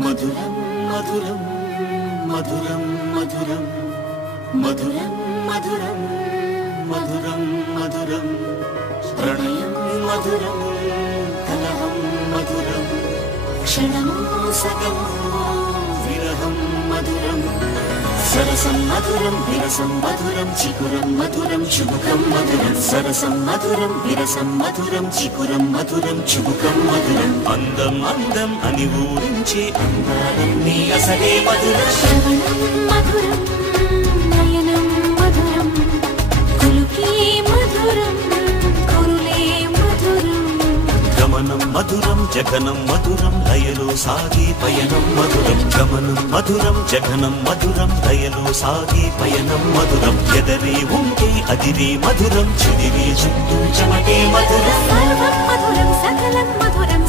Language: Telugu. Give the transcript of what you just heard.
మధురం మధురం మధురం మధురం మధురం మధురం మధురం మధురం ప్రణయం మధురం కలహం మధురం క్షణము సగము విరహం మధురం సరసం మధురం విరసం మధురం చికురం మధురం చుబుకం మధురం సరసం మధురం విరసం మధురం చికురం మధురం చుబుకం మధురం అందం అందం అని ఊరించే అందాలన్నీ అసలే మధురం శ్రవణం మధురం నయనం మధురం కులుకే మధురం కురులే మధురం గమనం మధురం జగనం మధురం లయలో సాగే పయనం మధురం గమనం మధురం జగనం మధురం లయలో సాగే పయనం మధురం ఎదరే ఉంటే అదిరే మధురం చెదిరే చుట్టూ చెమటే మధురం సర్వం మధురం సకలం మధురం